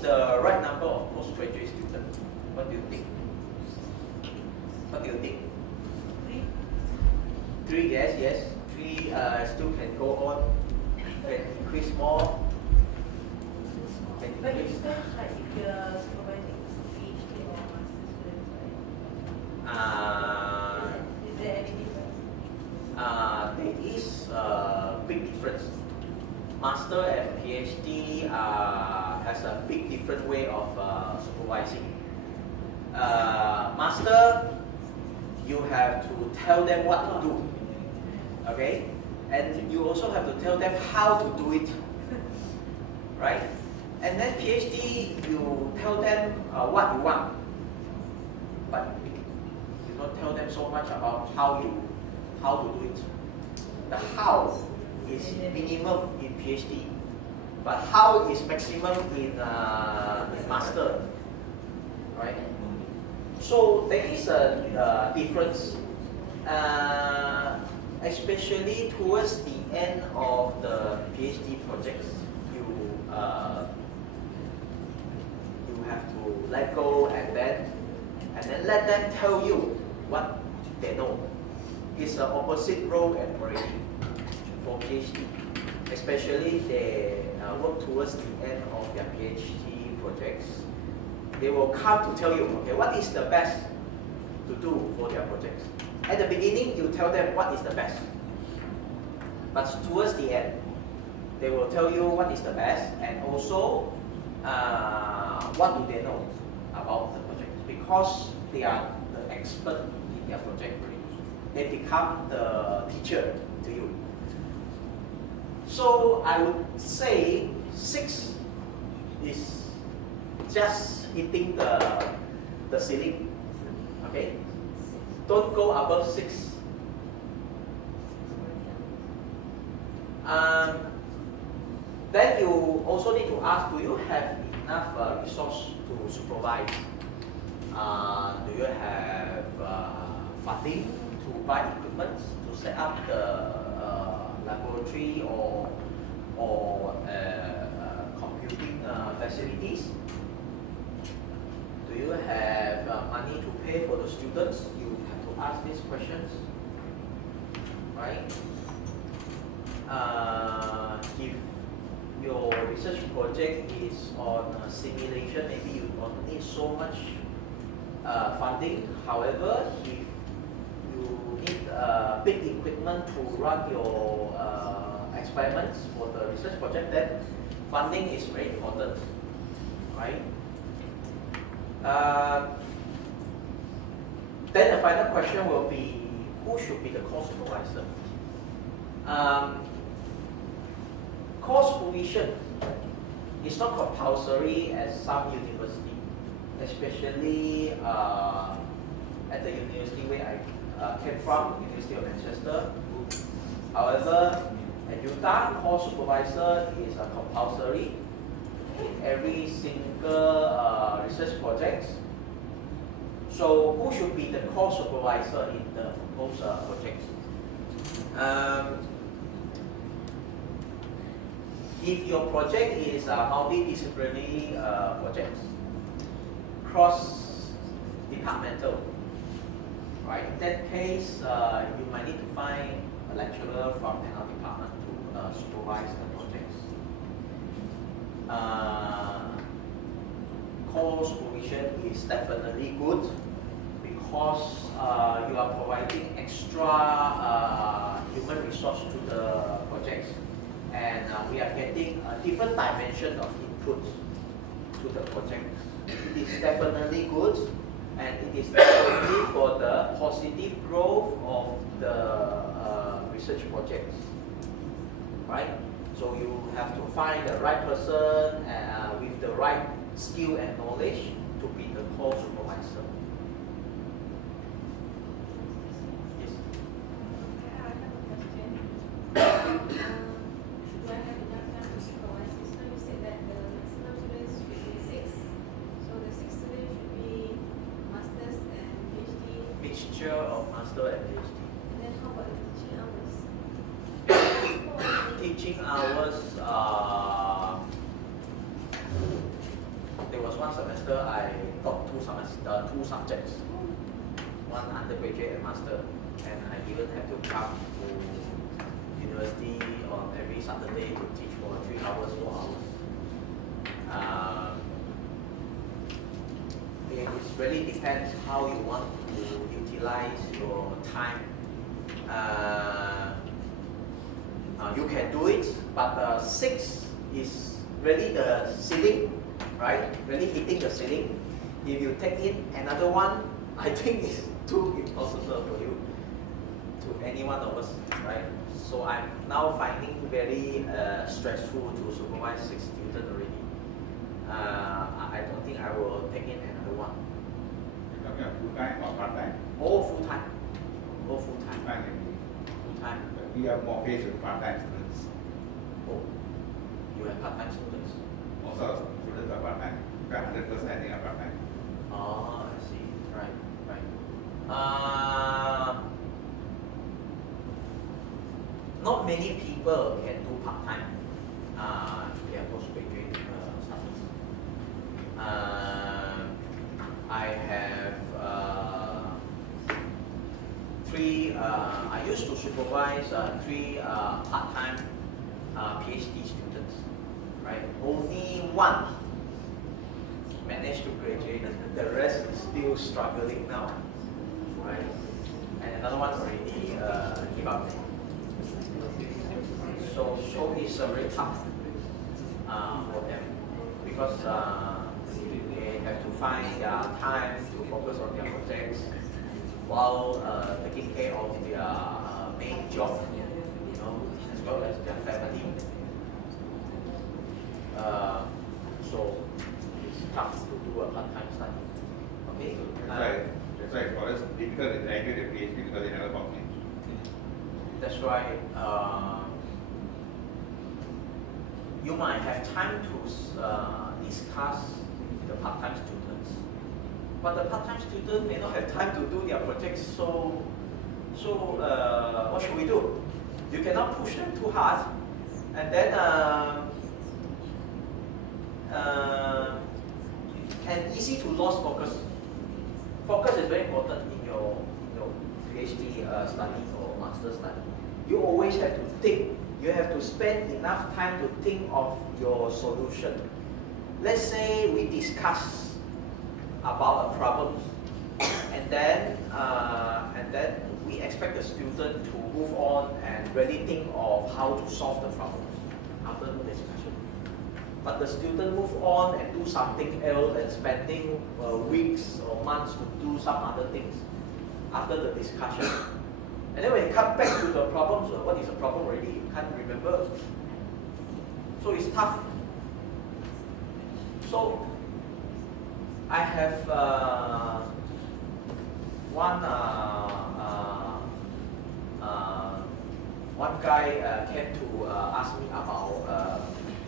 the right number of postgraduate students? What do you think? What do you think? 3, yes. 3 still can go on. Can increase more. Can But it increase. depends, like if you're supervising PhD or master's students, right? Is there any difference? There is a big difference. Master and PhD has a big different way of supervising. Master, you have to tell them what to do, okay? And you also have to tell them how to do it, right? And then PhD, you tell them what you want, but you don't tell them so much about how to do it. The how is minimum in PhD, but how is maximum in master, right? So there is a difference, especially towards the end of the PhD projects. You have to let go and then let them tell you what they know. It's an opposite role and already for PhD, especially they work towards the end of their PhD projects. They will come to tell you, okay, what is the best to do for their projects. At the beginning, you tell them what is the best, but towards the end, they will tell you what is the best and also what do they know about the project, because they are the expert in their project. They become the teacher to you. So I would say 6 is just hitting the ceiling. Okay? Don't go above 6. Then you also need to ask, do you have enough resource to supervise? Do you have funding to buy equipment to set up the laboratory or computing facilities? Do you have money to pay for the students? You have to ask these questions, right? If your research project is on simulation, maybe you don't need so much funding. However, if you need big equipment to run your experiments for the research project, then funding is very important, right? Then the final question will be, who should be the course supervisor? Course supervision is not compulsory at some university, especially at the university where I came from, University of Manchester. However, at UTAR, course supervisor is compulsory in every single research project. So who should be the course supervisor in the proposed projects? If your project is a multidisciplinary project, cross-departmental, right? In that case, you might need to find a lecturer from another department to supervise the projects. Course supervision is definitely good because you are providing extra human resource to the projects, and we are getting a different dimension of input to the project. It is definitely good, and it is definitely for the positive growth of the research projects, right? So you have to find the right person with the right skill and knowledge to be the course supervisor. Yes. I have a question. Do I have enough time to supervise this? So you said that the maximum students should be 6. So the 6 students should be masters and PhD. Mixture of master and PhD. And then how about the teaching hours? Teaching hours, there was one semester I taught two subjects, one undergraduate and master, and I even have to come to university on every Saturday to teach for 3 hours, 4 hours. It really depends how you want to utilize your time. You can do it, but 6 is really the ceiling, right? Really hitting the ceiling. If you take in another one, I think it's too impossible for you, to any one of us, right? So I'm now finding very stressful to supervise 6 students already. I don't think I will take in another one. You're talking about full-time or part-time? All full time. All full time. Full-time. Full time. We have more case with part-time students. Oh, you have part-time students. Most of the students are part-time. 100% I think are part-time. Oh, I see. Right, right. Not many people can do part-time. Yeah, postgraduate studies. I have 3. I used to supervise 3 part-time PhD students. Right. Only one managed to graduate. The rest is still struggling now. Right. And another one already give up. So it's very tough for them because they have to find their time to focus on their projects while taking care of their main job, as well as their family. So it's tough to do a part-time study. Okay. That's why for us difficult to graduate a PhD because they never complete. That's why you might have time to discuss with the part-time students, but the part-time student may not have time to do their projects. So what should we do? You cannot push them too hard, and then and easy to lose focus. Focus is very important in your PhD study or master study. You always have to think. You have to spend enough time to think of your solution. Let's say we discuss about a problem, and then we expect the student to move on and really think of how to solve the problem after the discussion. But the student move on and do something else and spending weeks or months to do some other things after the discussion. And then when you come back to the problem, so what is the problem already? You can't remember. So it's tough. So I have one guy came to ask me about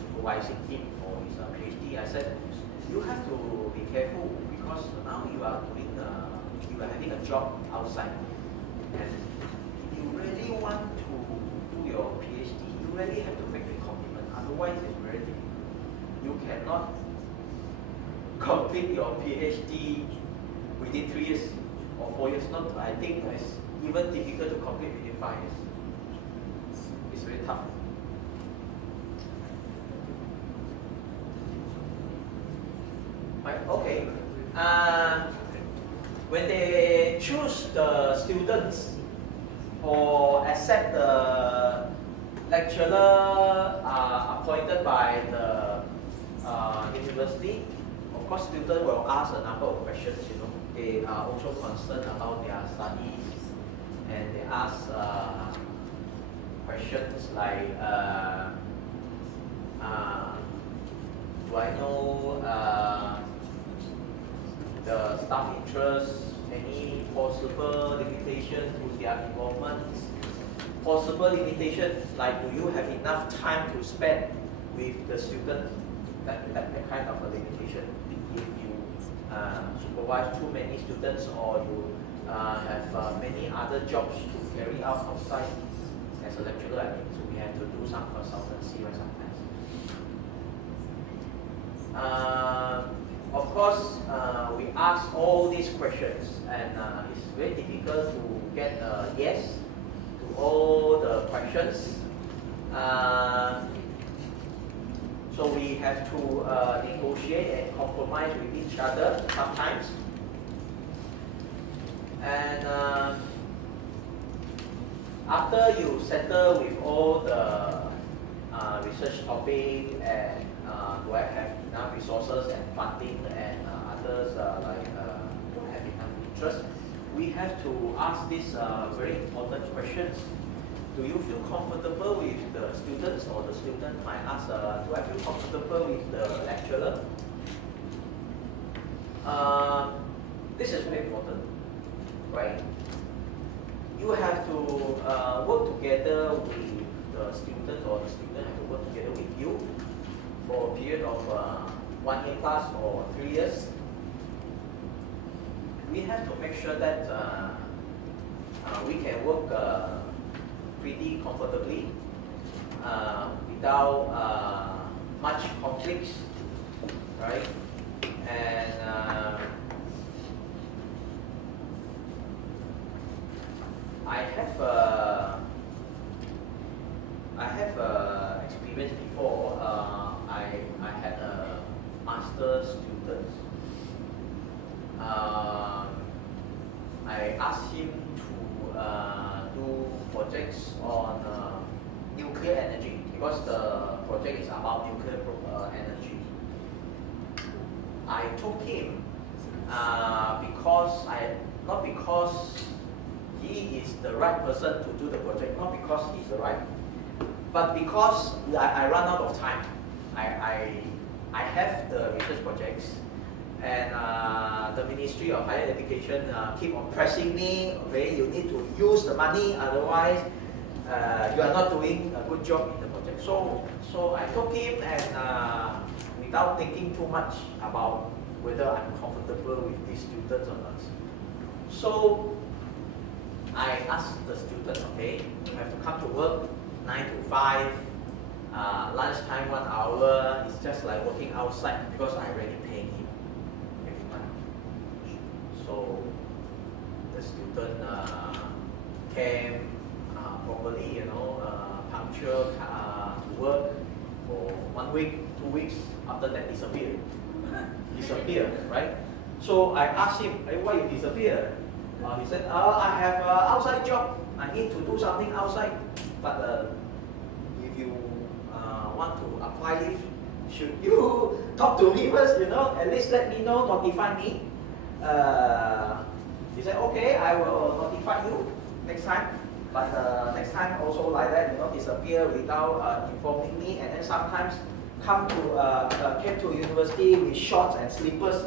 supervising him for his PhD. I said, you have to be careful because now you are having a job outside, and if you really want to do your PhD, you really have to make the commitment. Otherwise, it's very difficult. You cannot complete your PhD within 3 years or 4 years. Not, I think it's even difficult to complete within 5 years. It's very tough. Right, okay. When they choose the students or accept the lecturer appointed by the university, of course, students will ask a number of questions. They are also concerned about their studies, and they ask questions like, do I know the staff interest, any possible limitation to their involvement, possible limitations like do you have enough time to spend with the students, that kind of a limitation. If you supervise too many students or you have many other jobs to carry out outside as a lecturer, I think, so we have to do some consultancy or sometimes. these questions, and it's very difficult to get a yes to all the questions. So we have to negotiate and compromise with each other sometimes. And after you settle with all the research topic and do I have enough resources and funding and others do I have enough interest, we have to ask these very important questions. Do you feel comfortable with the students, or the student might ask, do I feel comfortable with the lecturer? This is very important, right? You have to work together with the student, or the student have to work together with you for a period of 1 year plus or 3 years. We have to make sure that we can work pretty comfortably without much conflicts, right? And I have experience before. I had a master student. I asked him to do projects on nuclear energy, because the project is about nuclear energy. I took him not because he is the right person to do the project, not because he's the right, but because I run out of time. I have the research projects, and the Ministry of Higher Education keep on pressing me, okay, you need to use the money, otherwise you are not doing a good job in the project. So I took him, and without thinking too much about whether I'm comfortable with these students or not. So I asked the student, okay, you have to come to work 9 to 5, lunchtime 1 hour. It's just like working outside, because I already pay him every month. So the student came properly, punctual to work for 1 week, 2 weeks. After that, disappeared, right? So I asked him, hey, why you disappear? He said, I have an outside job. I need to do something outside. But if you want to apply leave, should you talk to me first, at least let me know, notify me. He said, okay, I will notify you next time. But next time also like that, disappear without informing me, and then sometimes came to university with shorts and slippers.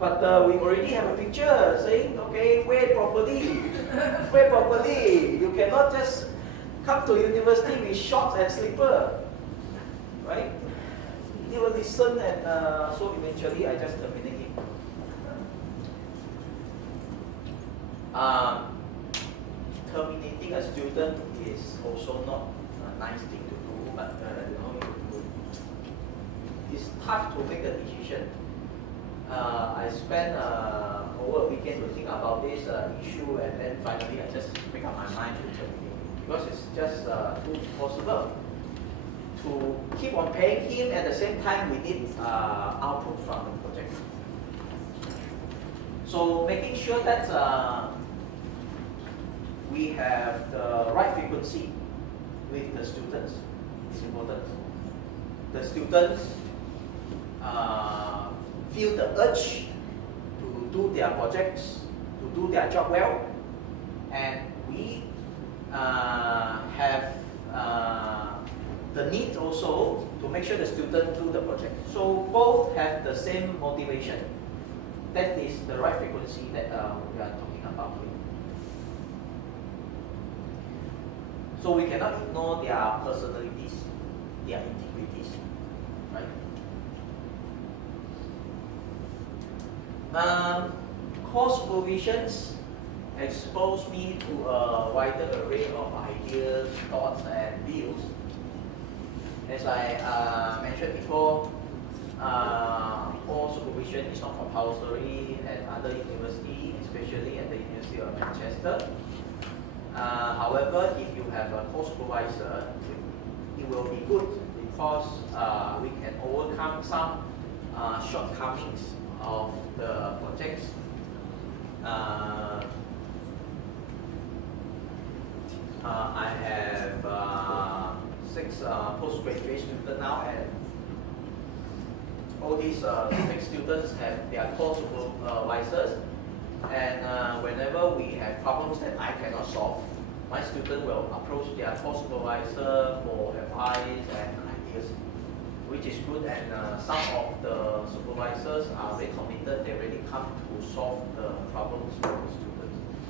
But we already have a picture saying, okay, wear properly, wear properly. You cannot just come to university with shorts and slipper, right? He will listen, and so eventually I just terminate him. Terminating a student is also not a nice thing to do, but it's tough to make a decision. I spent over a weekend to think about this issue, and then finally I just make up my mind to terminate him, because it's just too impossible to keep on paying him. At the same time, we need output from the project. So making sure that we have the right frequency with the students is important. The students feel the urge to do their projects, to do their job well, and we have the need also to make sure the student do the project. So both have the same motivation. That is the right frequency that we are talking about here. So we cannot ignore their personalities, their integrities, right? Course supervisions expose me to a wider array of ideas, thoughts, and views. As I mentioned before, Singapore, supervision is not compulsory at other universities, especially at the University of Manchester. However, if you have a co-supervisor, it will be good because we can overcome some shortcomings of the projects. I have 6 postgraduate students now, and all these 6 students have their co-supervisors. And whenever we have problems that I cannot solve, my student will approach their co-supervisor for advice and ideas, which is good. And some of the supervisors are very committed. They really come to solve the problems for the students.